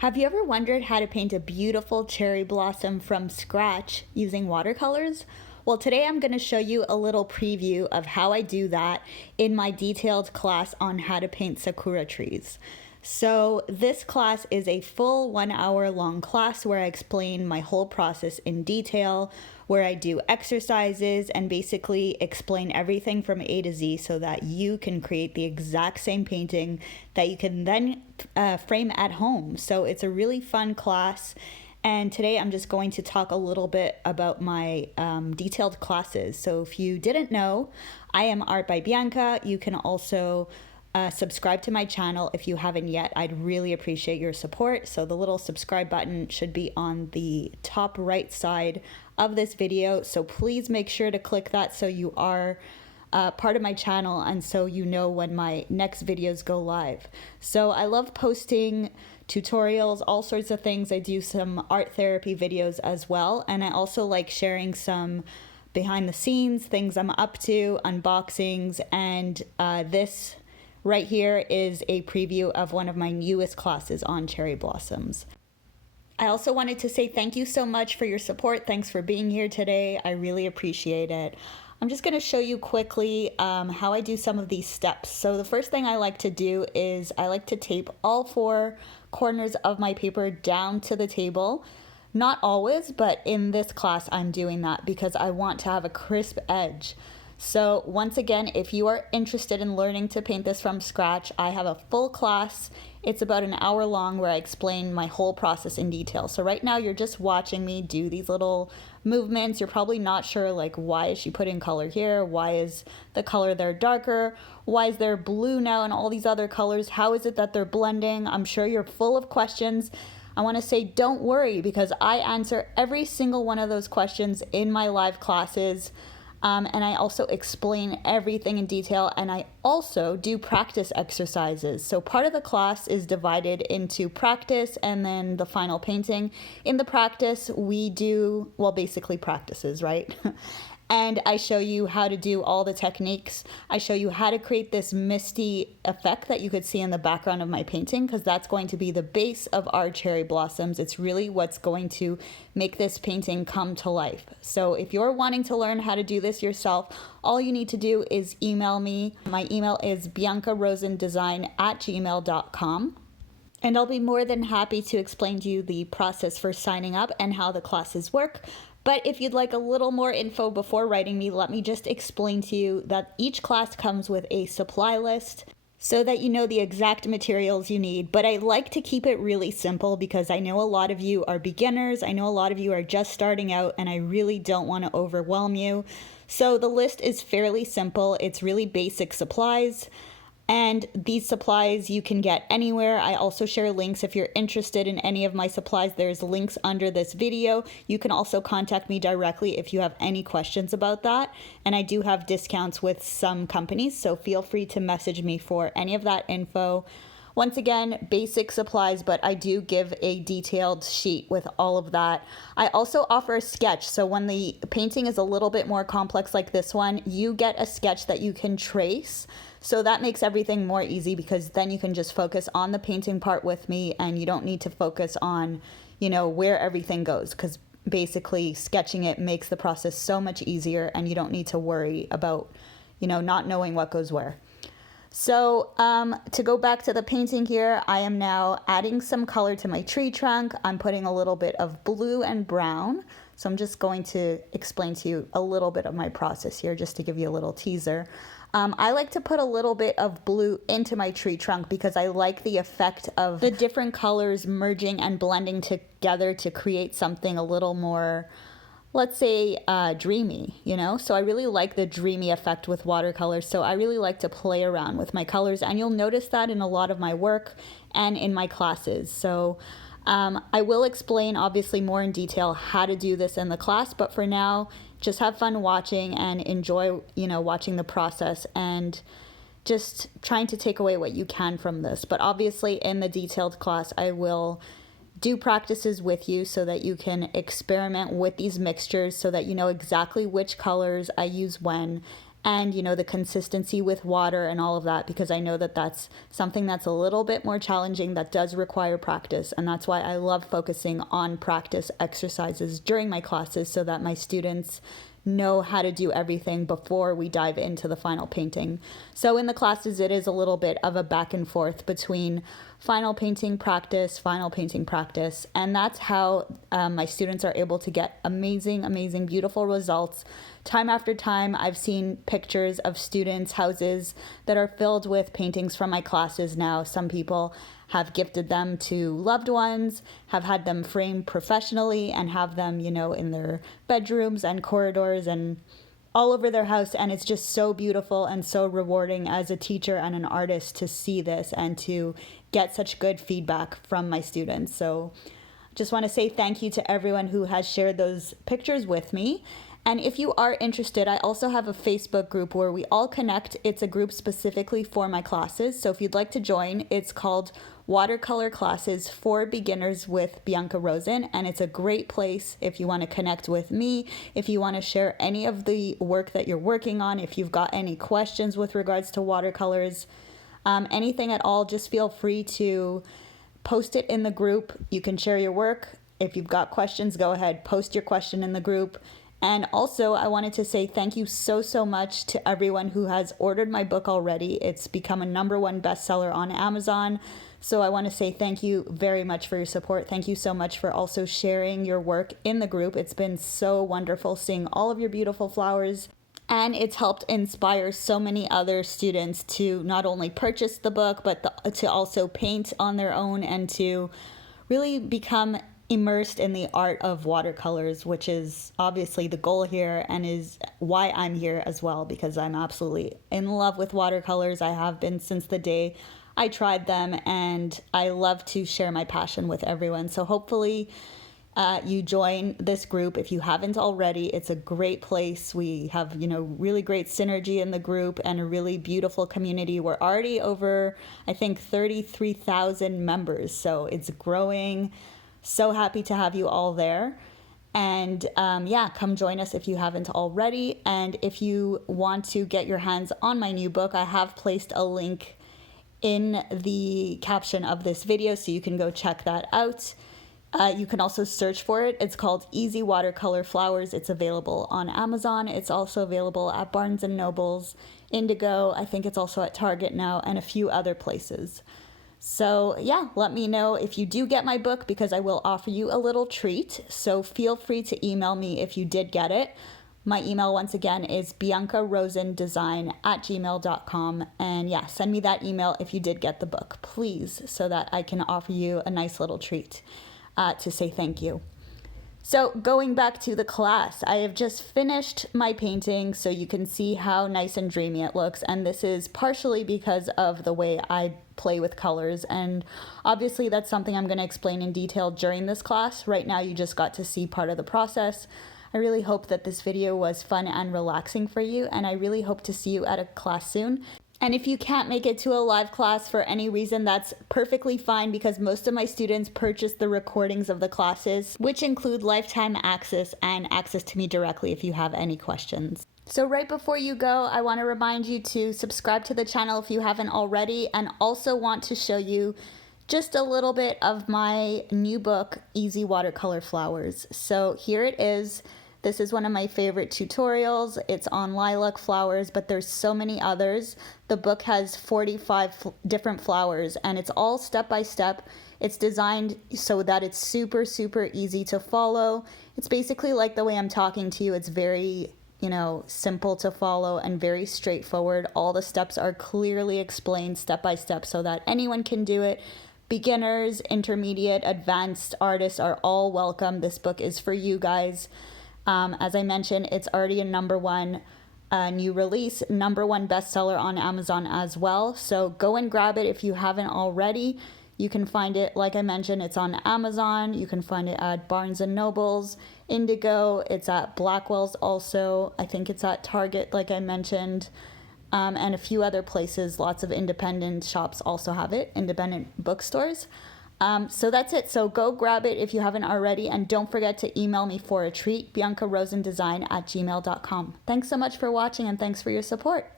Have you ever wondered how to paint a beautiful cherry blossom from scratch using watercolors? Well, today I'm going to show you a little preview of how I do that in my detailed class on how to paint Sakura trees. So this class is a full 1 hour long class where I explain my whole process in detail, where I do exercises and basically explain everything from A to Z so that you can create the exact same painting that you can then frame at home. So it's a really fun class. And today I'm just going to talk a little bit about my detailed classes. So if you didn't know, I am Art by Bianca. You can also subscribe to my channel if you haven't yet. I'd really appreciate your support. So the little subscribe button should be on the top right side of this video. So please make sure to click that so you are part of my channel and so you know when my next videos go live. So I love posting tutorials, all sorts of things. I do some art therapy videos as well. And I also like sharing some behind the scenes, things I'm up to, unboxings, and this right here is a preview of one of my newest classes on cherry blossoms. I also wanted to say thank you so much for your support. Thanks for being here today. I really appreciate it. I'm just going to show you quickly how I do some of these steps. So the first thing I like to do is I like to tape all 4 corners of my paper down to the table. Not always, but in this class I'm doing that because I want to have a crisp edge. So once again, if you are interested in learning to paint this from scratch, I have a full class. It's about an hour long where I explain my whole process in detail. So right now you're just watching me do these little movements. You're probably not sure, like, why is she putting color here? Why is the color there darker? Why is there blue now and all these other colors? How is it that they're blending? I'm sure you're full of questions. I want to say don't worry because I answer every single one of those questions in my live classes. And I also explain everything in detail, and I also do practice exercises. So part of the class is divided into practice and then the final painting. In the practice, we do, well, basically practices, right? And I show you how to do all the techniques. I show you how to create this misty effect that you could see in the background of my painting, because that's going to be the base of our cherry blossoms. It's really what's going to make this painting come to life. So if you're wanting to learn how to do this yourself, all you need to do is email me. My email is biancarosendesign@gmail.com. And I'll be more than happy to explain to you the process for signing up and how the classes work. But if you'd like a little more info before writing me, let me just explain to you that each class comes with a supply list so that you know the exact materials you need. But I like to keep it really simple because I know a lot of you are beginners. I know a lot of you are just starting out, and I really don't want to overwhelm you. So the list is fairly simple. It's really basic supplies. And these supplies you can get anywhere. I also share links if you're interested in any of my supplies. There's links under this video. You can also contact me directly if you have any questions about that. And I do have discounts with some companies, so feel free to message me for any of that info. Once again, basic supplies, but I do give a detailed sheet with all of that. I also offer a sketch, so when the painting is a little bit more complex like this one, you get a sketch that you can trace. So that makes everything more easy because then you can just focus on the painting part with me and you don't need to focus on, where everything goes, because basically sketching it makes the process so much easier and you don't need to worry about, not knowing what goes where. So to go back to the painting here, I am now adding some color to my tree trunk. I'm putting a little bit of blue and brown. So I'm just going to explain to you a little bit of my process here just to give you a little teaser. I like to put a little bit of blue into my tree trunk because I like the effect of the different colors merging and blending together to create something a little more, let's say, dreamy, So I really like the dreamy effect with watercolors. So I really like to play around with my colors, and you'll notice that in a lot of my work and in my classes. So I will explain obviously more in detail how to do this in the class, but for now, just have fun watching and enjoy, watching the process and just trying to take away what you can from this. But obviously in the detailed class, I will do practices with you so that you can experiment with these mixtures so that you know exactly which colors I use when and, you know, the consistency with water and all of that, because I know that that's something that's a little bit more challenging, that does require practice. And that's why I love focusing on practice exercises during my classes, so that my students know how to do everything before we dive into the final painting. So in the classes, it is a little bit of a back and forth between final painting practice, and that's how my students are able to get amazing, beautiful results. Time after time, I've seen pictures of students' houses that are filled with paintings from my classes now. Some people have gifted them to loved ones, have had them framed professionally, and have them, you know, in their bedrooms and corridors and all over their house. And it's just so beautiful and so rewarding as a teacher and an artist to see this and to get such good feedback from my students. So just want to say thank you to everyone who has shared those pictures with me. And if you are interested, I also have a Facebook group where we all connect. It's a group specifically for my classes. So if you'd like to join, it's called Watercolor Classes for Beginners with Bianca Rosen. And it's a great place if you want to connect with me, if you want to share any of the work that you're working on, if you've got any questions with regards to watercolors, anything at all, just feel free to post it in the group. You can share your work. If you've got questions, go ahead, post your question in the group. And also, I wanted to say thank you so much to everyone who has ordered my book already. It's become a #1 bestseller on Amazon. So I want to say thank you very much for your support. Thank you so much for also sharing your work in the group. It's been so wonderful seeing all of your beautiful flowers. And it's helped inspire so many other students to not only purchase the book, but to also paint on their own and to really become immersed in the art of watercolors, which is obviously the goal here and is why I'm here as well, because I'm absolutely in love with watercolors. I have been since the day I tried them, and I love to share my passion with everyone. So hopefully you join this group if you haven't already. It's a great place. We have, you know, really great synergy in the group and a really beautiful community. We're already over, I think, 33,000 members. So it's growing. So happy to have you all there. And yeah, come join us if you haven't already. And if you want to get your hands on my new book, I have placed a link in the caption of this video, so you can go check that out. You can also search for it. It's called Easy Watercolor Flowers. It's available on Amazon. It's also available at Barnes & Noble's, Indigo. I think it's also at Target now, and a few other places. So yeah, let me know if you do get my book, because I will offer you a little treat. So feel free to email me if you did get it. My email, once again, is biancarosendesign@gmail.com. And yeah, send me that email if you did get the book, please, so that I can offer you a nice little treat to say thank you. So going back to the class, I have just finished my painting, so you can see how nice and dreamy it looks. And this is partially because of the way I play with colors. And obviously that's something I'm going to explain in detail during this class. Right now you just got to see part of the process. I really hope that this video was fun and relaxing for you, and I really hope to see you at a class soon. And if you can't make it to a live class for any reason, that's perfectly fine, because most of my students purchase the recordings of the classes, which include lifetime access and access to me directly if you have any questions. So right before you go, I want to remind you to subscribe to the channel if you haven't already, and also want to show you just a little bit of my new book, Easy Watercolor Flowers. So here it is. This is one of my favorite tutorials. It's on lilac flowers, but there's so many others. The book has 45 different flowers, and it's all step by step. It's designed so that it's super easy to follow. It's basically like the way I'm talking to you. It's very, you know, simple to follow and very straightforward. All the steps are clearly explained step by step so that anyone can do it. Beginners, intermediate, advanced artists are all welcome. This book is for you guys. As I mentioned, it's already a #1 new release, #1 bestseller on Amazon as well. So go and grab it if you haven't already. You can find it, like I mentioned, it's on Amazon. You can find it at Barnes & Noble's, Indigo. It's at Blackwell's also. I think it's at Target, like I mentioned, and a few other places. Lots of independent shops also have it, independent bookstores. So that's it. So go grab it if you haven't already, and don't forget to email me for a treat, biancarosendesign@gmail.com. Thanks so much for watching, and thanks for your support.